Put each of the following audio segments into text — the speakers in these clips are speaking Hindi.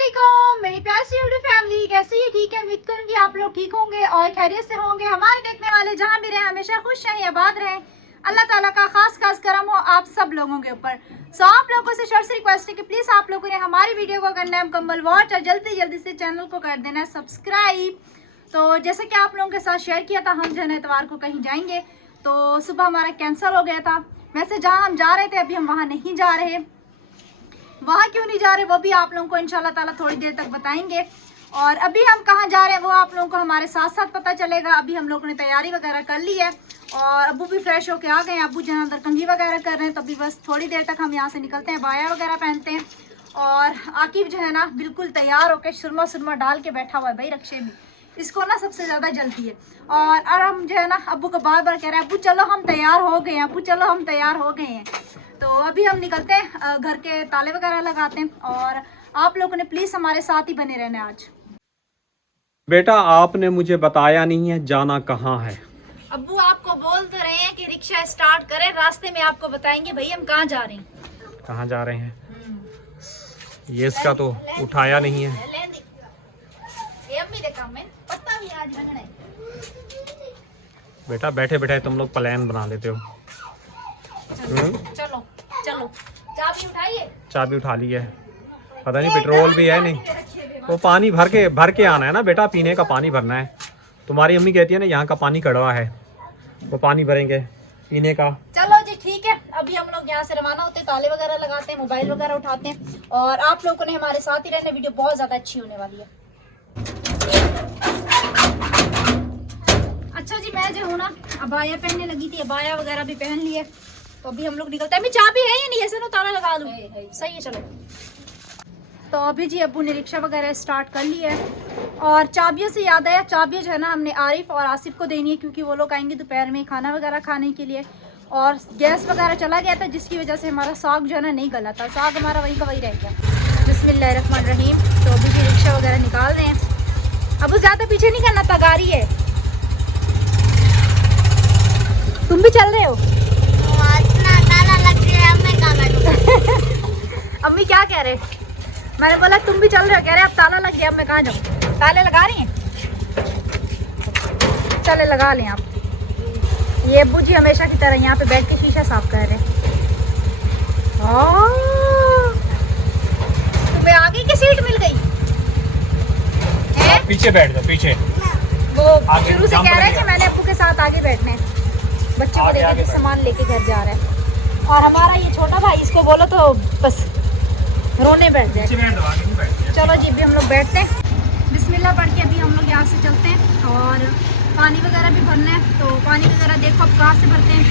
अस्सलामुअलैकुम मेरी प्यारी सी यूट्यूब फैमिली, कैसे है? ठीक है, उम्मीद करूंगी आप लोग ठीक होंगे और खैरियत से होंगे। हमारे देखने वाले जहां भी रहे हमेशा खुश रहें, आबाद रहें। अल्लाह ताला का खास करम हो आप सब लोगों के ऊपर। सो आप लोगों से शर्ट रिक्वेस्ट है कि प्लीज़ आप लोगों ने हमारी वीडियो को करना है मुकम्मल वॉच और जल्दी से चैनल को कर देना है सब्सक्राइब। तो जैसे कि आप लोगों के साथ शेयर किया था, हम जो है इतवार को कहीं जाएंगे, तो सुबह हमारा कैंसिल हो गया था। वैसे जहाँ हम जा रहे थे अभी हम वहाँ नहीं जा रहे। वहाँ क्यों नहीं जा रहे वो भी आप लोगों को इंशाल्लाह ताला थोड़ी देर तक बताएंगे। और अभी हम कहाँ जा रहे हैं वो आप लोगों को हमारे साथ साथ पता चलेगा। अभी हम लोगों ने तैयारी वगैरह कर ली है और अबू भी फ्रेश होके आ गए हैं। अबू जहाँ अंदर कंघी वगैरह कर रहे हैं, तो अभी बस थोड़ी देर तक हम यहाँ से निकलते हैं, बाया वगैरह पहनते हैं। और आकिब जो है ना बिल्कुल तैयार होकर सुरमा डाल के बैठा हुआ है। भाई रक्षे में इसको ना सबसे ज़्यादा जल्दी है। और हम जो है ना अबू को बार बार कह रहे हैं, अबू चलो हम तैयार हो गए हैं, अबू चलो हम तैयार हो गए हैं। तो अभी हम निकलते हैं, घर के ताले वगैरह लगाते हैं। और आप लोगों ने प्लीज़ हमारे साथ ही बने रहना। आज बेटा आपने मुझे बताया नहीं है जाना कहाँ है। अब्बू आपको बोल तो रहे हैं कि रिक्शा स्टार्ट करें, रास्ते में आपको बताएंगे भाई हम कहाँ जा रहे हैं। कहाँ जा रहे हैं? ये इसका तो उठाया नहीं है। बेटा बैठे बैठे तुम लोग प्लान बना लेते हो। चलो चलो चाबी उठाइए। चाबी उठा ली है, पता नहीं पेट्रोल भी है नहीं। वो पानी भर के आना है ना बेटा, पीने का पानी भरना है। तुम्हारी अम्मी कहती है ना यहाँ का पानी कड़वा है, वो पानी भरेंगे पीने का। चलो जी ठीक है, अभी हम लोग यहाँ से रवाना होते हैं, ताले वगैरह लगाते हैं, मोबाइल वगैरह उठाते हैं। और आप लोगों ने हमारे साथ ही रहने, वीडियो बहुत ज्यादा अच्छी होने वाली है। अच्छा जी, मैं जो हूँ ना अबाया पहनने लगी थी, अबाया वगैरह भी पहन लिए। तो अभी हम लोग निकलते हैं। अभी चाबी है या नहीं? ऐसे ना ताला लगा लूँ। सही है चलो। तो अभी जी अब्बू ने रिक्शा वगैरह स्टार्ट कर ली है। और चाबियों से याद आया, चाबियाँ जो है ना हमने आरिफ और आसिफ को देनी है, क्योंकि वो लोग आएंगे दोपहर में खाना वगैरह खाने के लिए। और गैस वगैरह चला गया था, जिसकी वजह से हमारा साग जो है ना नहीं गला था, साग हमारा वहीं का वहीं रह गया। बिस्मिल्लाहिर्रहमानिर्रहीम। तो अभी जी रिक्शा वगैरह निकाल रहे हैं। अब्बू ज़्यादा पीछे नहीं करना, तगारी है। तुम भी चल रहे हो? अम्मी क्या कह रहे? मैंने बोला तुम भी चल रहे हो, कह रहे अब ताला लग गया, अब मैं कहाँ जाऊँ। ताले लगा रही हैं? चले लगा लें आप। ये अब्बू जी हमेशा की तरह यहाँ पे बैठ के शीशा साफ कर रहे हैं। तुम्हें आगे की सीट मिल गई है? पीछे बैठ जाओ, पीछे। वो शुरू से कह रहे हैं कि मैंने अब्बू के साथ आगे बैठने, बच्चे को लेकर सामान लेके घर जा रहा है। और हमारा ये छोटा भाई, इसको बोलो तो बस रोने बैठ जाए। चलो जी अभी हम लोग बैठते हैं, बिस्मिल्लाह पढ़ के अभी हम लोग यहाँ से चलते हैं। और पानी वगैरह भी भरना है, तो पानी वगैरह देखो अब कहाँ से भरते हैं।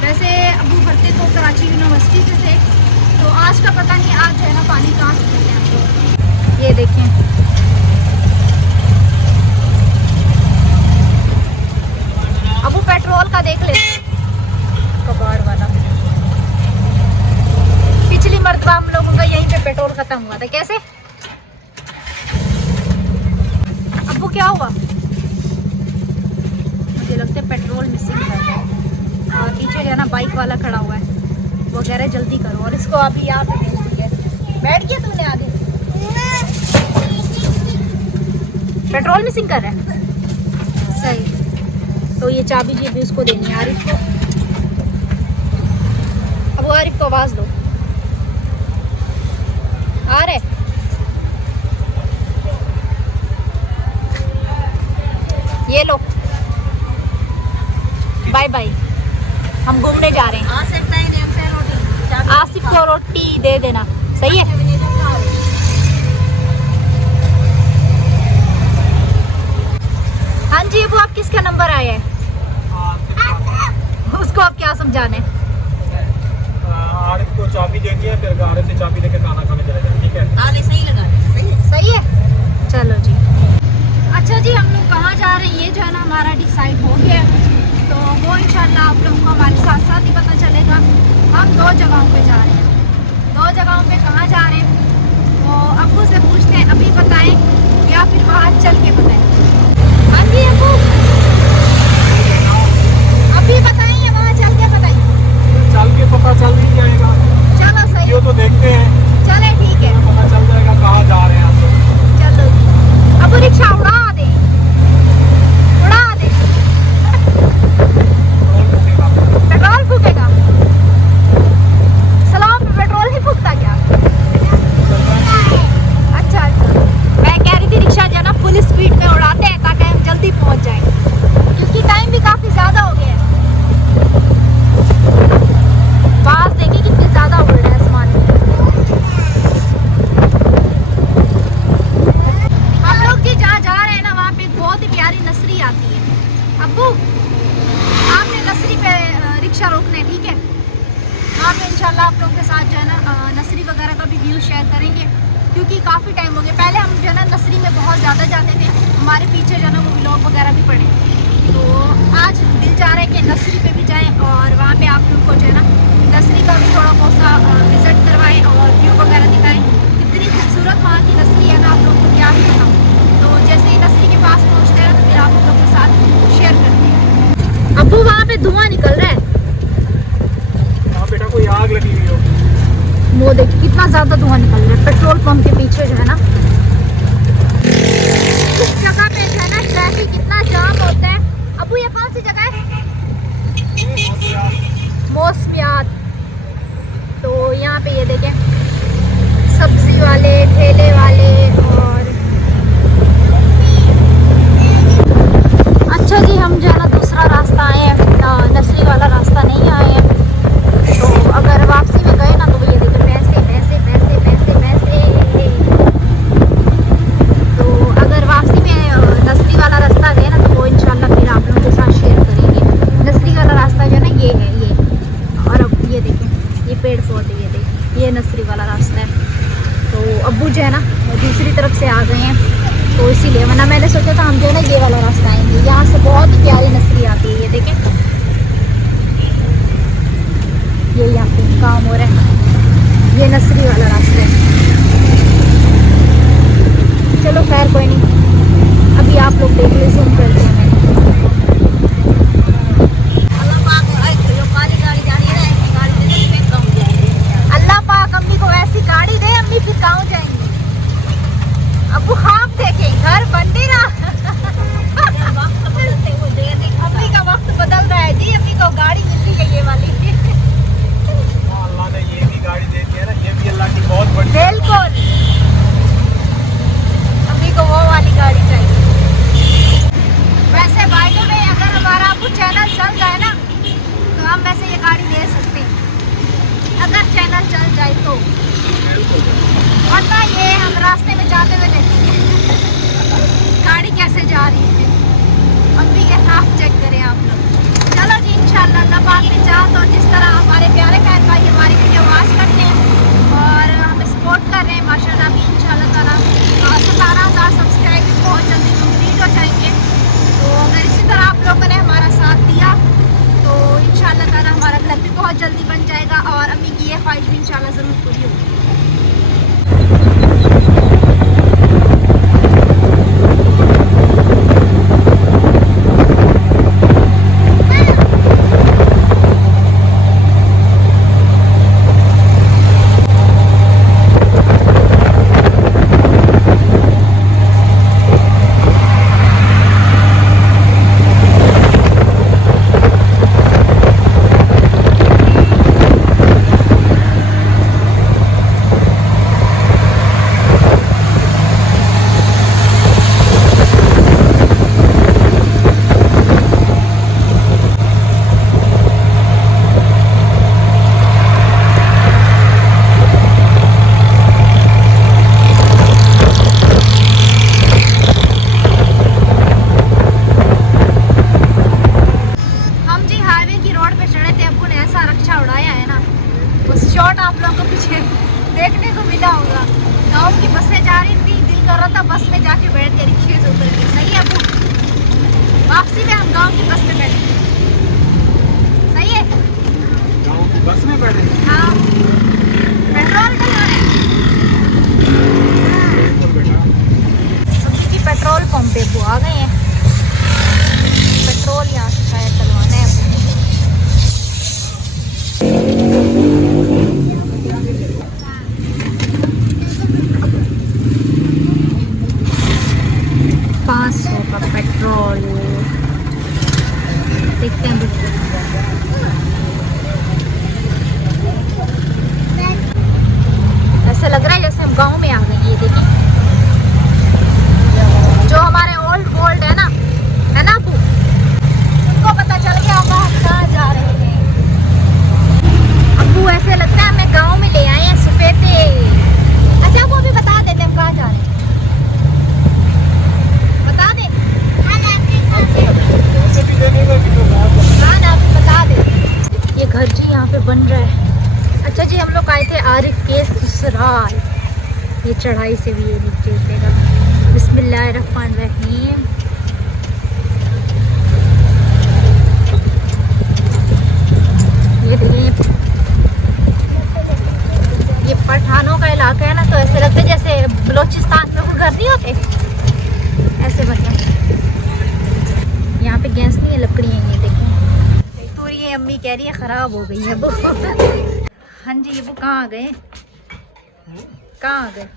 वैसे अबू भरते तो कराची यूनिवर्सिटी से थे, तो आज का पता नहीं आज है ना पानी कहाँ से भरते हैं। ये देखें अबू पेट्रोल का देख ले, कबाड़ वाला। पिछली मर्तबा हम लोगों का यहीं पे पेट्रोल खत्म हुआ था। कैसे अब्बू क्या हुआ? मुझे लगता है पेट्रोल मिसिंग है। और पीछे जो है ना बाइक वाला खड़ा हुआ है, वो कह रहे जल्दी करो। और इसको अभी यहाँ पे भेज दिया। बैठ गया तूने आगे? पेट्रोल मिसिंग कर रहा है। सही। तो ये चाबी जी भी उसको देनी है, आरिफ को। अब वो आरिफ को आवाज दो। आ रहे ये लो, बाय बाय। हम घूमने जा रहे हैं। आसिफ को रोटी दे देना, सही है? हाँ जी अबू, आप किसका नंबर आया है? उसको आप क्या समझाने? आरिफ को चाबी दे दिया, फिर आरिफ से चाबी लेके खाना खाने चले जाए। ठीक है? ताले सही लगा रहे। सही है चलो जी। अच्छा जी, हम लोग कहाँ जा रहे हैं ये जो है ना हमारा डिसाइड हो गया, तो वो इंशाल्लाह आप लोगों को हमारे साथ साथ ही पता चलेगा। हम 2 जगहों पे जा रहे हैं। 2 जगहों पे कहाँ जा रहे हैं वो अब्बू से पूछते हैं, अभी बताएं या फिर वहाँ चल के बताएं। हाँ जी अब्बू, अभी बताएंगे वहाँ चल के बताएं। चल के पता चल नहीं जाएगा। चलो सही, तो देखते हैं। चले ठीक है, पता चल जाएगा कहाँ जा रहे हैं। रिक्शा रोकना है, ठीक है। वहाँ पे इंशाल्लाह आप लोग के साथ जो है ना नसरी वगैरह का भी व्यू शेयर करेंगे, क्योंकि काफ़ी टाइम हो गया। पहले हम जो है ना नसरी में बहुत ज़्यादा जाते थे, हमारे पीछे जो है ना वो व्लॉग वगैरह भी पड़े। तो आज दिल चाह रहा है कि नसरी पे भी जाएं और वहाँ पे आप लोग को जो है ना नसरी का भी थोड़ा बहुत सा विज़िट करवाएं और व्यू वगैरह दिखाएं। कितनी खूबसूरत वहाँ की नसरी है ना, आप लोग को क्या ही बताऊँ। तो जैसे ही नसरी के पास पहुँचते हैं तो फिर आप लोग के साथ शेयर करते हैं। अब्बू वहाँ पे धुआं निकल रहा है, बेटा कोई आग लगी हुई हो। वो देख कितना ज्यादा धुआं निकल रहा है पेट्रोल पंप के पीछे जो है ना। इस जगह पे जो है ना ट्रैफिक कितना जाम होता है। अबू ये कौन सी जगह है? मौसमियात। तो यहाँ पे ये देखें सब्जी वाले, ठेले वाले और अच्छा जी, हम जो है ना दूसरा रास्ता आए हैं, नसरी वाला रास्ता नहीं आए हैं। तो अगर वापसी में गए ना तो ये देखिए पैसे पैसे पैसे पैसे पैसे। तो अगर वापसी में नसरी वाला रास्ता गए ना तो वो इंशाल्लाह फिर आप लोगों के साथ शेयर करेंगे। नसरी वाला रास्ता जो है ना ये है ये, और अब ये देखें ये पेड़ पौधे, ये देखें ये नसरी वाला रास्ता है। तो अब्बू जो है ना दूसरी तरफ से आ गए हैं, तो इसीलिए, वरना मैंने सोचा था हम जो है ना ये वाला रास्ता आएंगे। यहाँ से बहुत ही प्यारी नसरी आती है, ये देखें ये यहाँ पे काम हो रहा है, ये नसरी वाला रास्ता है। चलो खैर कोई नहीं, अभी आप लोग देख लीजिए, जूम करते हैं। अल्लाह पाक अम्मी को ऐसी गाड़ी दे, अम्मी फिर गाँव जाएंगे। अब वो ख्वाब देखे घर बंदी ना। अम्मी का वक्त बदल रहा है जी, अम्मी को गाड़ी मिल रही है ये वाली। अल्लाह ने ये भी गाड़ी दे दी है ना, ये भी अल्लाह की बहुत बड़ी। बिल्कुल, अम्मी को वो वाली गाड़ी चाहिए। वैसे बाय द वे अगर हमारा कुछ चैनल चल जाए ना तो हम वैसे ये गाड़ी ले सकते हैं, अगर चैनल चल जाए तो। वरना ये हम रास्ते में जाते हुए देखेंगे गाड़ी कैसे जा रही है। अम्मी के हाथ चेक करें आप लोग। चलो जी, इंशाल्लाह अल्लाह पाक ने चाहा तो जिस तरह हमारे प्यारे बहन भाई हमारी वीडियो वॉच करते हैं और हमें सपोर्ट कर रहे हैं, माशाल्लाह अभी इंशाल्लाह ताला 17,000 सब्सक्राइबर बहुत जल्दी कंप्लीट हो जाएंगे। तो अगर इसी तरह आप लोगों ने हमारा साथ दिया तो इंशाल्लाह ताला हमारा घर भी बहुत जल्दी बन जाएगा और अम्मी की ये ख्वाहिश भी इंशाल्लाह ज़रूर पूरी होगी। देखने को मिला होगा। गाँव की बसें जा रही थी, दिल कर रहा था बस में जाके बैठ के रिक्शे से उतर के। सही है अबू? वापसी में हम गाँव की बस में बैठे। सही है? गाँव की बस में बैठे? हाँ, पेट्रोल डलवाने। अभी पेट्रोल पंप पे वो आ गए हैं, पेट्रोल यहाँ से शायद डलवाना है। पेट्रोल देखते हैं। ऐसा लग रहा है जैसे हम गांव में आ गए। ये देखिए जो हमारे ओल्ड है ना अबू, उनको पता चल गया हम कहाँ जा रहे हैं। अबू ऐसे लगता है हमें गांव में ले आए हैं सफेदे। अच्छा वो भी बता देते हम कहाँ जा रहे हैं, बता दे। हाँ ना, बता दे। बन रहा है। अच्छा जी, हम लोग आए थे आरिफ के ससुराल। ये चढ़ाई से भी ये नीचे उतरेगा। बिस्मिल्लाहिर्रहमानिर्रहीम। ये देखिए, ये पठानों का इलाका है ना, तो ऐसे लगता है जैसे बलोचिस्तान में वो घर नहीं होते, ऐसे बनता है। यहाँ पे गैस नहीं है, लकड़ी है। ये देखें, तो ये अम्मी कह रही है ख़राब हो गई है वो। हाँ जी, ये वो कहाँ आ गए? कहाँ आ गए?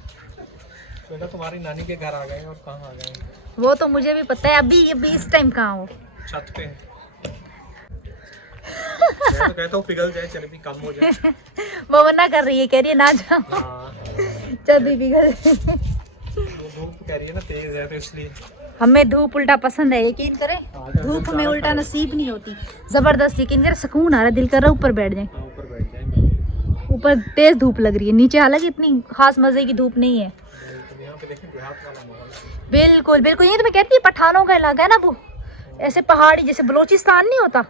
बेटा तुम्हारी नानी के घर आ गए और कहाँ आ गए? वो तो मुझे भी पता है। अभी इस टाइम कहाँ हो? छत पे है। मैं तो कहता हूँ पिघल जाए, चर्बी कम हो जाए। वो मना कर रही है, कह रही है ना जाओ, हाँ। चर्बी पिघल। वो धूप कह रही है ना तेज है, तो इसलिए हमें धूप उल्टा पसंद है, यकीन करें। धूप में उल्टा नसीब नहीं होती। जबरदस्त, यकीन करें, सुकून आ रहा है, दिल कर रहा है ऊपर बैठ जाए। ऊपर बैठ जाएंगे। ऊपर तेज धूप लग रही है, नीचे हालांकि इतनी खास मजे की धूप नहीं है। यहाँ पे देखें देहात वाला माहौल। बिल्कुल बिल्कुल, ये तो मैं कहती हूँ पठानों का इलाका है ना वो, ऐसे पहाड़ी जैसे बलोचिस्तान नहीं होता,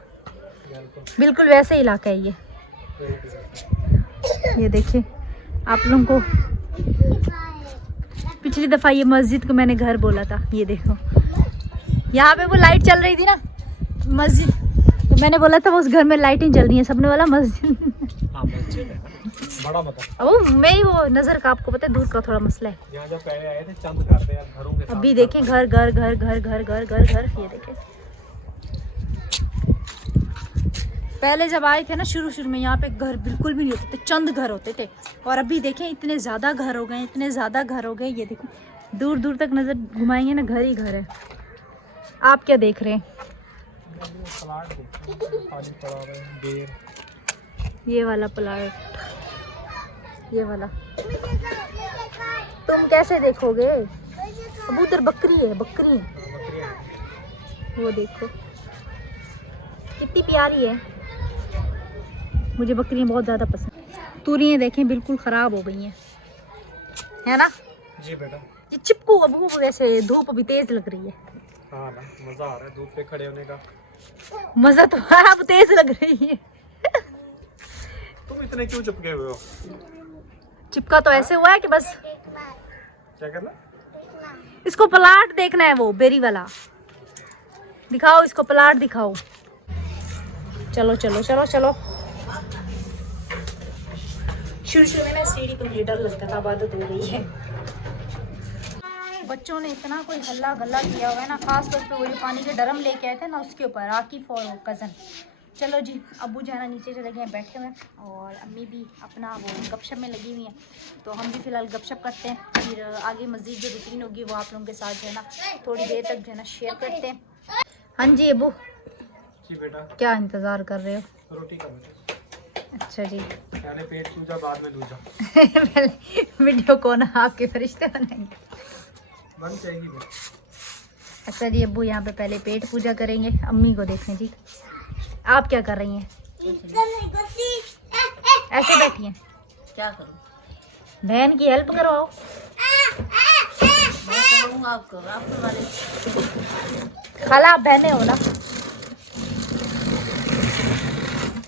बिल्कुल वैसे इलाका है ये। ये देखिए आप लोगों को, पिछली दफा ये मस्जिद को मैंने घर बोला था। ये देखो, यहाँ पे वो लाइट चल रही थी ना मस्जिद, तो मैंने बोला था वो उस घर में लाइटें जल रही हैं, सबने बोला मस्जिद। हाँ, मस्जिद है बड़ा बता। अब मेरी वो नजर का, आपको पता है दूर का थोड़ा मसला है। यहाँ जब पहले आए थे चंद घर थे, यार घरों के साथ अभी देखें घर घर घर घर घर घर घर घर। ये देखें, पहले जब आए थे ना शुरू में, यहाँ पे घर बिल्कुल भी नहीं होते थे, चंद घर होते थे। और अभी देखें इतने ज़्यादा घर हो गए, इतने ज़्यादा घर हो गए। ये देखें, दूर दूर तक नज़र घुमाएंगे ना, घर ही घर है। आप क्या देख रहे हैं? ये वाला प्लाट, ये वाला तुम कैसे देखोगे? कबूतर, बकरी है, बकरी है। वो देखो कितनी प्यारी है, मुझे बकरियाँ बहुत ज़्यादा पसंद। तूरियाँ देखें बिल्कुल ख़राब हो गई हैं, है ना? जी बेटा। ये चिपकू अब वैसे धूप अभी तेज लग रही है। हाँ ना, मज़ा आ रहा है धूप पे खड़े होने का। मज़ा तो है, अब तेज लग रही है। तुम इतने क्यों चिपके हुए हो? चिपका तो ऐसे हुआ है कि बस। क्या करना? इसको प्लाट देखना है, वो बेरी वाला दिखाओ, इसको प्लाट दिखाओ। चलो चलो चलो चलो। शुरू में ना सीढ़ी पर मुझे डर लगता था, आदत हो गई है। बच्चों ने इतना कोई हल्ला गल्ला किया हुआ है ना, खास तौर पे वो जो पानी के ड्रम लेके आए थे ना, उसके ऊपर आकिफ और वो कज़न। चलो जी, अब्बू जो है ना नीचे चले गए बैठे हुए, और अम्मी भी अपना वो गपशप में लगी हुई हैं। तो हम भी फ़िलहाल गपशप करते हैं, फिर आगे मज़ीद जो रूटीन होगी वो आप लोगों के साथ जो है ना थोड़ी देर तक जो है ना शेयर करते हैं। हाँ जी अब्बू। जी बेटा। क्या इंतज़ार कर रहे हो? रोटी का बेटा। अच्छा जी, पहले पेट पूजा बाद में दूजा। पहले वीडियो को ना आपके फरिश्ते बनाएंगे, बन जाएगी। अच्छा जी, अब्बू यहाँ पे पहले पेट पूजा करेंगे। अम्मी को देखें जी, आप क्या कर रही हैं? ऐसे बैठी हैं, क्या करूं? बहन की हेल्प करवाओ। मैं करूंगा, आपको वाले खाला आप बहने हो ना,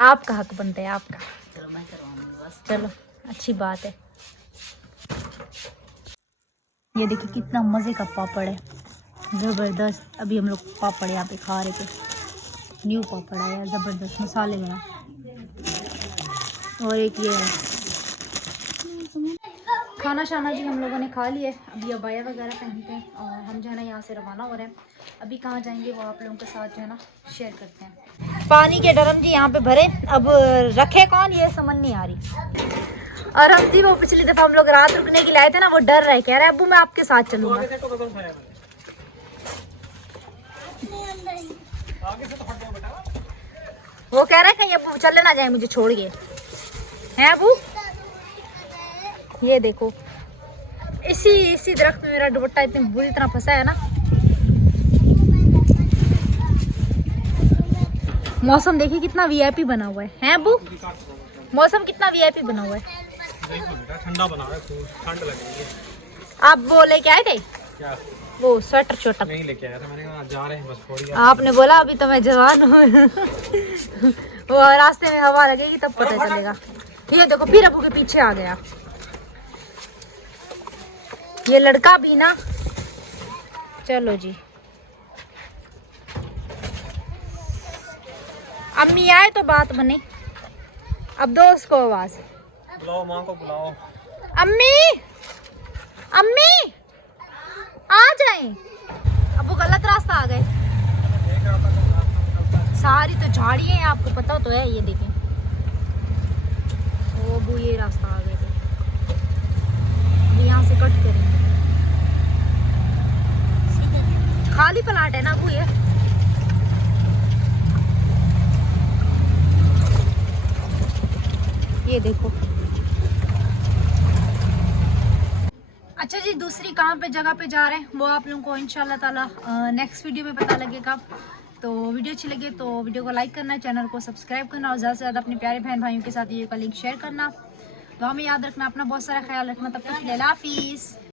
आपका हक बनता है, आपका। चलो मैं करवाऊंगी बस। चलो अच्छी बात है। ये देखिए कितना मज़े का पापड़ है, ज़बरदस्त। अभी हम लोग पापड़ यहाँ पे खा रहे थे, न्यू पापड़ आया ज़बरदस्त मसाले वाला। और एक ये है खाना शाना जी हम लोगों ने खा लिया है। अभी अबाया वगैरह पहनते हैं और हम जो है ना यहाँ से रवाना हो रहे हैं। अभी कहाँ जाएंगे वो आप लोगों के साथ जो है ना शेयर करते हैं। पानी के ड्रम जी यहाँ पे भरे, अब रखे कौन ये समझ नहीं आ रही। और हम जी वो पिछली दफ़ा हम लोग रात रुकने के लिए आए थे ना, वो डर रहे, कह रहे अब्बू मैं आपके साथ चलूँगा। वो कह रहे कहीं अब्बू चले ना जाए मुझे छोड़ के, हैं अब्बू? ये देखो इसी दरख्त में मेरा दुपट्टा इतनी बुरी तरह फंसा है ना। मौसम देखिए कितना वीआईपी बना हुआ है, हैं अब्बू? मौसम कितना वीआईपी बना हुआ है। ठंडा बना है, ठंड लग रही है। आप वो लेके आए थे क्या? वो स्वेटर छोटा नहीं लेके आया था, मैंने कहा जा रहे हैं बस थोड़ी। आपने बोला अभी तो मैं जवान हूँ वो रास्ते में हवा लगेगी तब पता चलेगा। ये देखो फिर अबू के पीछे आ गया ये लड़का भी ना। चलो जी अम्मी आए तो बात बने। अब दो उसको आवाज। बुलाओ माँ को बुलाओ। अम्मी अम्मी आ जाए। अब वो गलत रास्ता आ गए। सारी तो झाड़ियाँ हैं आपको पता तो है। ये देखें वो अबू ये रास्ता आ गए थे। अब यहाँ से कट करेंगे। खाली प्लाट है ना अबू ये। ये देखो। अच्छा जी दूसरी कहाँ पे जगह पे जा रहे हैं वो आप लोगों को इंशाल्लाह ताला नेक्स्ट वीडियो में पता लगेगा। तो वीडियो अच्छी लगे तो वीडियो को लाइक करना, चैनल को सब्सक्राइब करना और ज़्यादा से ज़्यादा अपने प्यारे बहन भाइयों के साथ वीडियो का लिंक शेयर करना। तो हमें याद रखना, अपना बहुत सारा ख्याल रखना। तब तक के लिए अल्लाह हाफिज़।